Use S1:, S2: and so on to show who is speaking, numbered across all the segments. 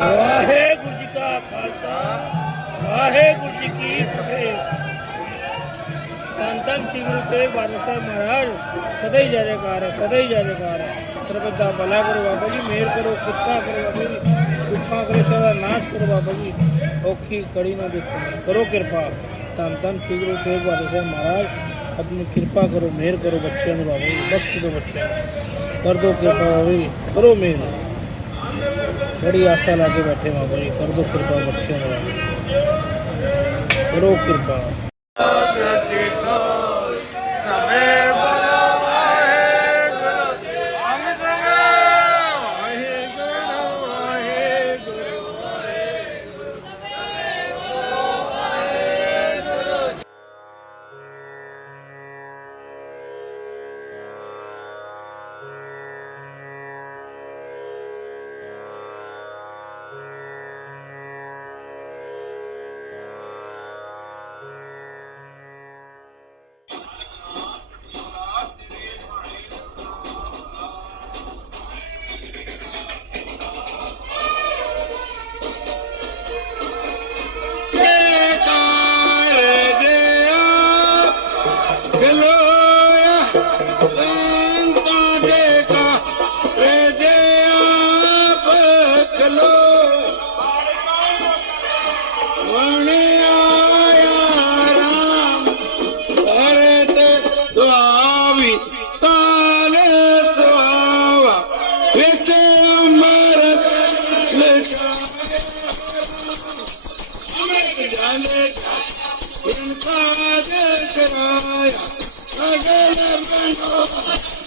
S1: वाहे गुरु जी का खालसा वाहेगुरु जी की फतेह संतन श्री गुरु तेग बहादुर महाराज सदै जय जयकार है सदै जय जयकार। है सरबदा भला करो बाबा जी, मेहर करो, कृपा करो बाबा जी, कृपा करो, सदा नाश करो बाबा जी। औखी कड़ी ना देखो, करो कृपा। धन धन श्री गुरु तेग बहादुर महाराज, अपनी कृपा करो, मेहर करो बच्चे ने बाबा जी, बख्श दो बच्चे कर दो कृपा बाबा जी, करो मेहर। बड़ी आशा लाके बैठे बाबा जी कर दो कृपा बच्चे करो कृपा।
S2: अमृत जाने का इनका दिल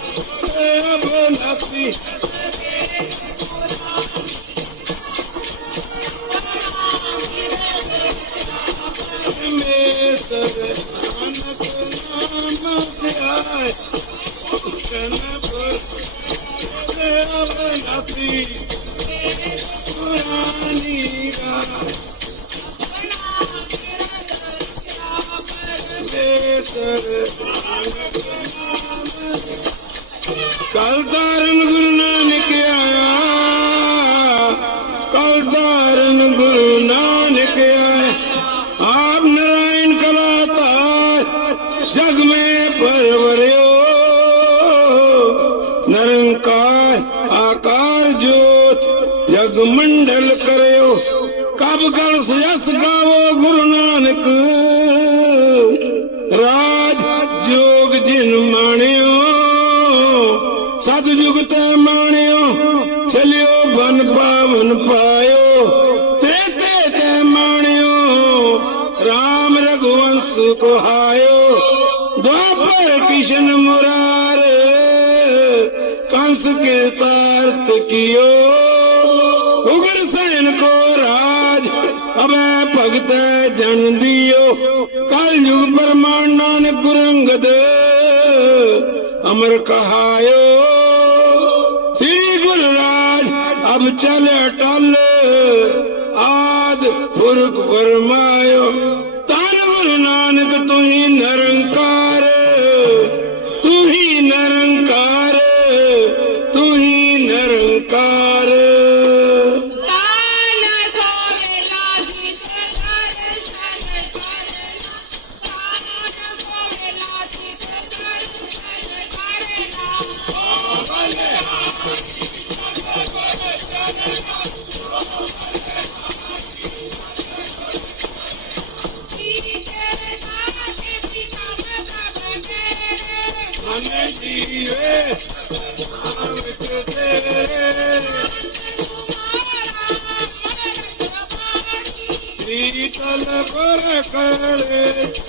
S2: बनती में सब किशन मुरार, कंस के तारत कियो। उग्र सैन को राज, अबे भगत जन दियो। कल युग परमाण नानक गुरंगद अमर कहायो। श्री गुरुराज अब चल टल आद पुरख फरमायो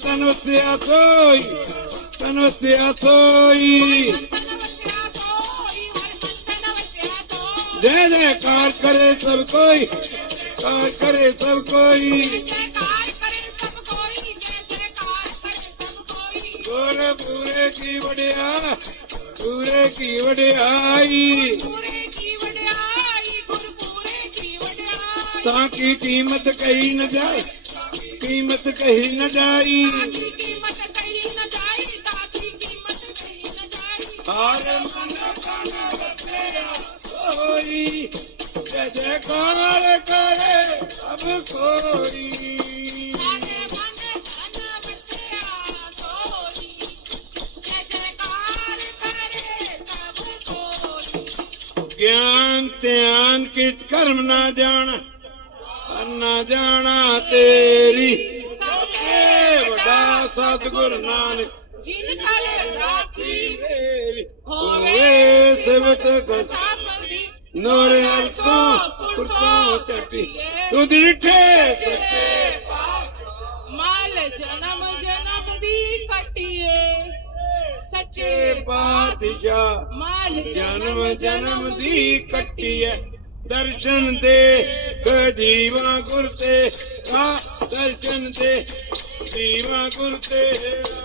S2: Tanosiatoi, Tanosiatoi. बढ़ियाई ताकि कीमत कही न जाए कीमत कही न गुरु नानक
S3: जिन कल राखी होवे
S2: सेवत
S3: गोसापति
S2: नोर अलसो पुरसो चटी तुद रिठे सचे
S3: माल जन्म जन्म दी कटिए सचे
S2: बादशाह
S3: माल जन्म जन्म दी कटिए दर्शन दे कदीवा गुरते दर्शन दे सेवा गुरु
S1: तेरा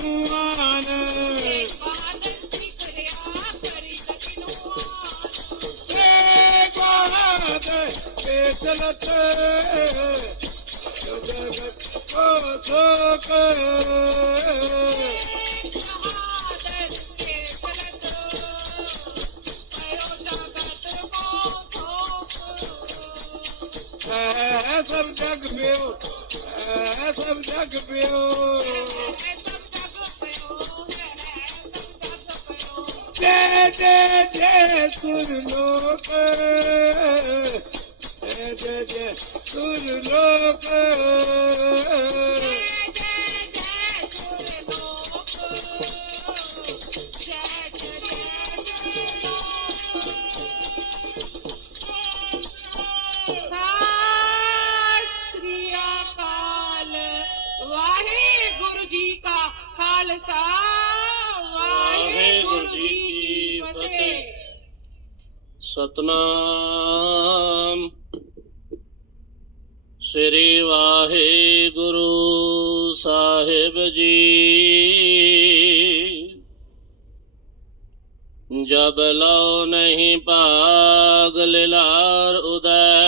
S1: you. ਸਾਹਿਬ ਜੀ। ਜਬ ਲਓ ਨਹੀਂ ਪਾਗ ਲਿਲਾਰ ਉਦੈ,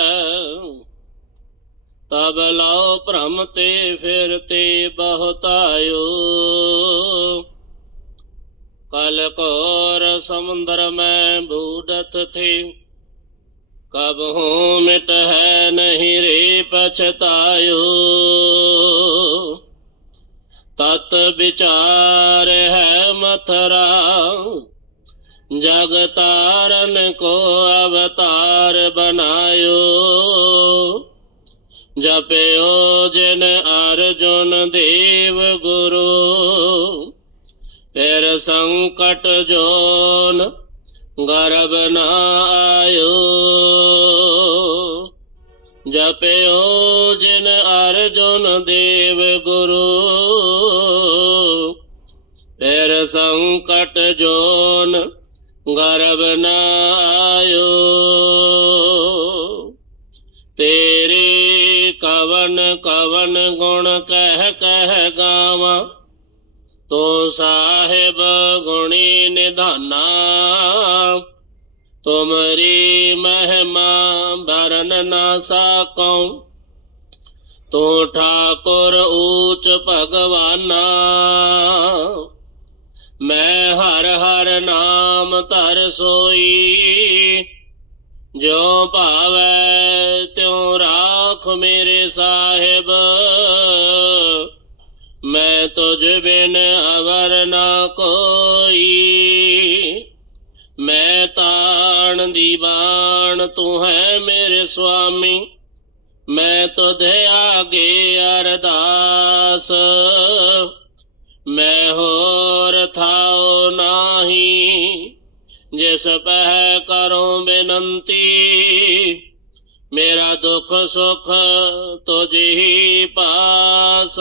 S1: ਤਬ ਲਓ ਭ੍ਰਮ ਤੇ ਫਿਰ ਤੇ ਬਹੁਤਾਇਓ। ਕਲ ਕੋਰ ਸਮੁੰਦਰ ਮੈਂ ਬੂਡਤ ਥੀ,
S4: ਕਬ ਹੋ ਮਿਟ ਹੈ ਨਹੀਂ ਰੇ ਪਛਤਾਇਓ। तत् विचार है मथुरा जग तारन को अवतार बनायो। जपयो जिन अर्जुन देव गुरु। फिर संकट जोन गर्भ न आयो। जपयो जिन अर्जुन देव गुरु। संकट जोन गर्भ न आयो तेरे कवन कवन गुण कह कह गावा। तो साहेब गुणी निधाना। तुमरी महिमा भरन न साकौ। तो ठाकुर ऊंच भगवाना। मैं हर हर नाम तर सोई। जो भावै त्यों राख मेरे साहिब। मैं तुझ बिन अवर ना कोई। मैं ताण दीवान तू है मेरे स्वामी। मैं तुझे आगे अरदास। होर थाओ नाही, जिस पह करो बेनंती मेरा दुख सुख तुझ ही पास।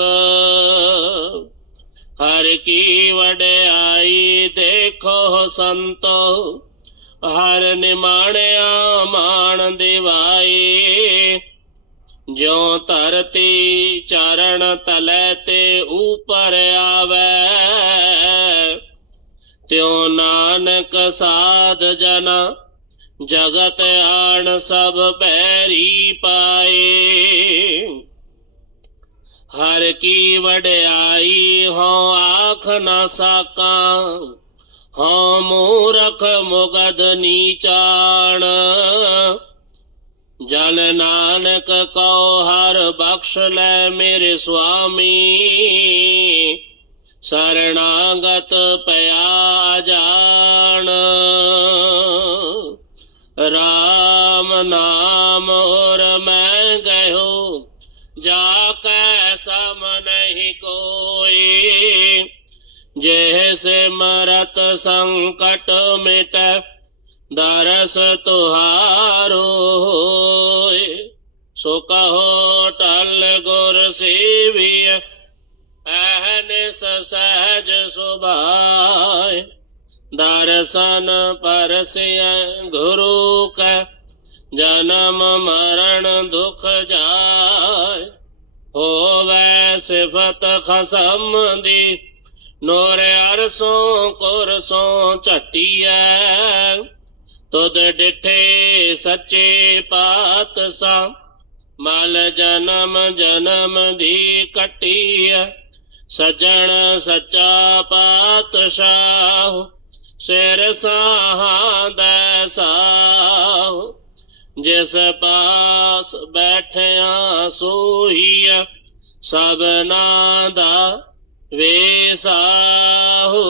S4: हर की वड्याई देखो संतो, हर निमाणिया मान दिवाई। जो धरती चरण तले ते ऊपर आवे, त्यों नानक साध जना जगत आन सब पैरी पाए। हर की वड्याई हो आख न साका, हो मूरख मुगद नीचाण। जन नानक को हर बख्श ले मेरे स्वामी। शरणागत पया जान राम नाम और मैं गयो, जाके सम नहीं कोई। जैसे मरत संकट मिट दरस तुहारो सो कहो टल गुर सेविय सहज सुभाय दर्शन परसिय गुरु का, जन्म मरण दुख जाय होवे सिफत खसम दी नोर अरसों कुरसों चटिया। तुद डिठे सच्चे पात सा मल जन्म जन्म दी कटिया सजण सच्चा पातशाह सिर साहां साह जिस पास बैठिया सोईया सबना दा वेसाहो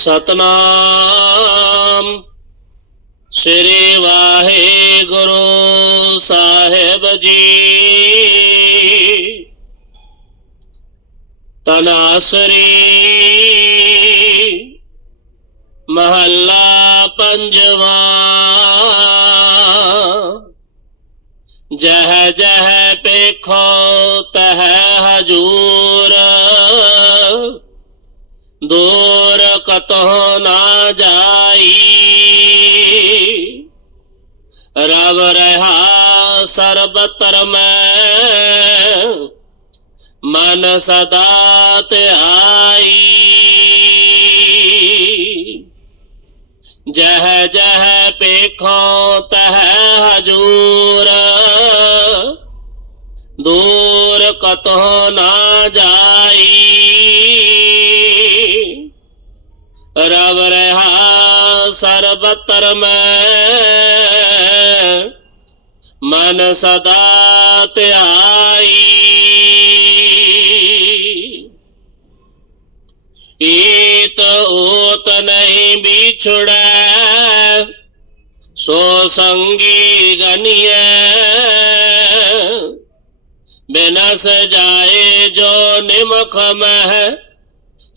S4: ਸਤਨਾਮ ਸ੍ਰੀ ਵਾਹਿਗੁਰੂ ਸਾਹਿਬ ਜੀ ਤਨਾਸਰੀ ਮਹੱਲਾ ਪੰਜਵਾ ਜਹ ਜਹ ਪੇਖੋ ਤਹ ਹਜੂਰ दूर कत ना जाई। रब रहा सर्वतर में, मन सदात आई। जह जह पेखो तह हजूर, दूर कतो ना जाई। बराबर सर्वतर में मन सदा त्याई। इत ओत नहीं बिछुड़। सो संगी गनिय बिनस जाए जो निमख में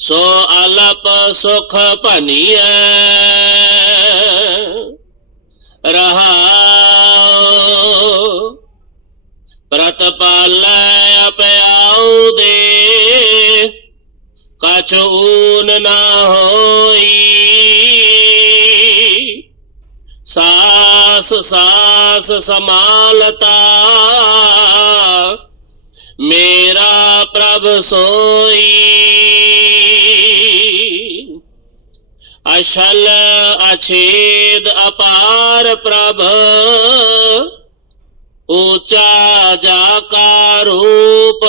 S4: सो अलप सुख पनिय। रहा प्रतपाल प्याऊ दे। कछून न होई। सास सास समालता मेरा प्रभ सोई। अशल अछेद अपार प्रभ। ऊँचा जाका रूप।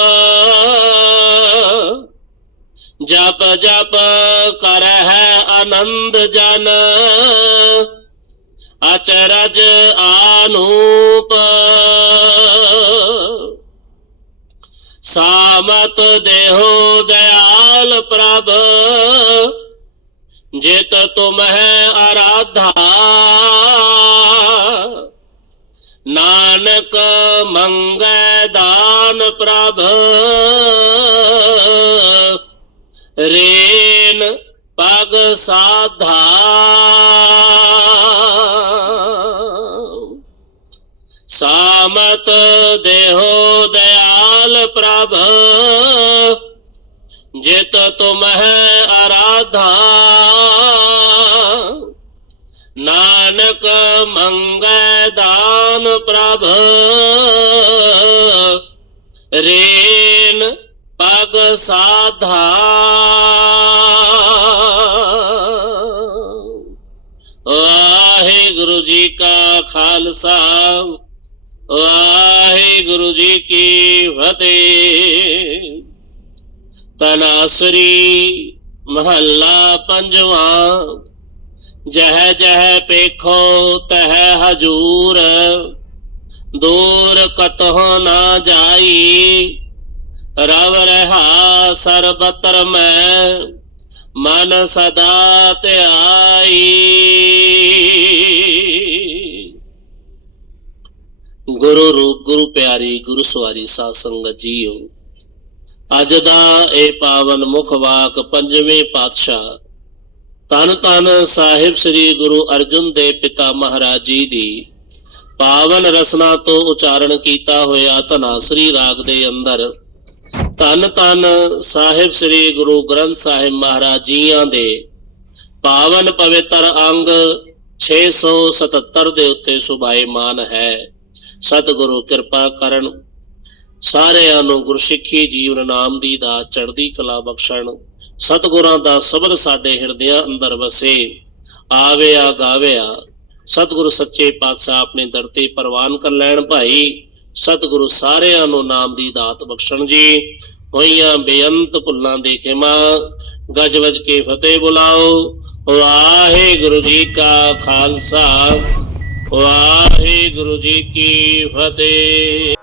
S4: जप जप कर है आनंद जन। अचरज आनूप। सामत देहो दयाल प्रभ, जित तुम है आराधा नानक मंग दान प्रभ, रेन पग साधा। सामत देहो दया काल प्रभ। जित तुम है आराधा। नानक मंग दान प्रभ। रेन पग साधा। वाहे गुरु जी का खालसा। वाहे गुरु जी की फतेह। तनासरी महला पंजवा। जह जह पेखो तह हजूर। दूर कतो ना जाई। रव रहा सरबतर मैं। मन सदा त्याई ਗੁਰੂ ਰੂਪ, ਗੁਰੂ ਪਿਆਰੀ, ਗੁਰੂ ਸਵਾਰੀ ਸਾਧ ਸੰਗਤ ਜੀਓ। ਅੱਜ ਦਾ ਇਹ ਪਾਵਨ ਮੁਖ ਵਾਕ ਪੰਜਵੇਂ ਪਾਤਸ਼ਾਹ ਤਨ ਤਨ ਸਾਹਿਬ ਸ੍ਰੀ ਗੁਰੂ ਅਰਜਨ ਦੇ ਪਿਤਾ ਮਹਾਰਾਜ ਜੀ ਦੀ ਪਾਵਨ ਰਸਨਾ ਤੋਂ ਉਚਾਰਨ ਕੀਤਾ ਹੋਇਆ ਧਨਾਸਰੀ ਰਾਗ ਦੇ ਅੰਦਰ ਤਨ ਤਨ ਸਾਹਿਬ ਸ੍ਰੀ ਗੁਰੂ ਗ੍ਰੰਥ ਸਾਹਿਬ ਮਹਾਰਾਜ ਜੀਆਂ ਦੇ ਪਾਵਨ ਪਵਿੱਤਰ ਅੰਗ 677 ਦੇ ਉੱਤੇ ਸੁਭਾਏਮਾਨ ਹੈ। ਸਤਿਗੁਰੂ ਕਿਰਪਾ ਕਰਨ। ਸਾਰਿਆਂ ਨੂੰ ਗੁਰਸਿੱਖੀ ਜੀਵਨ ਨਾਮ ਦੀ ਦਾ ਚੜ੍ਹਦੀ ਕਲਾ ਬਖਸ਼ਣ। ਸਤਿਗੁਰਾਂ ਦਾ ਸ਼ਬਦ ਸਾਡੇ ਹਿਰਦਿਆਂ ਅੰਦਰ ਵਸੇ। ਆਵਿਆ ਗਾਵਿਆ, ਸਤਿਗੁਰੂ ਸੱਚੇ ਪਾਤਸ਼ਾਹ ਆਪਣੇ ਦਰ ਤੇ ਪ੍ਰਵਾਨ ਕਰ ਲੈਣ ਭਾਈ। ਸਤਿਗੁਰੂ ਸਾਰਿਆਂ ਨੂੰ ਨਾਮ ਦੀ ਦਾਤ ਬਖਸ਼ਣ ਜੀ। ਹੋਈਆਂ ਬੇਅੰਤ ਭੁੱਲਾਂ ਦੇ ਖਿਮਾ ਗਜ ਵਜ ਕੇ ਫਤਿਹ ਬੁਲਾਓ। ਵਾਹਿਗੁਰੂ ਜੀ ਕਾ ਖਾਲਸਾ। ਵਾਹਿਗੁਰੂ ਜੀ ਕੀ ਫਤਿਹ।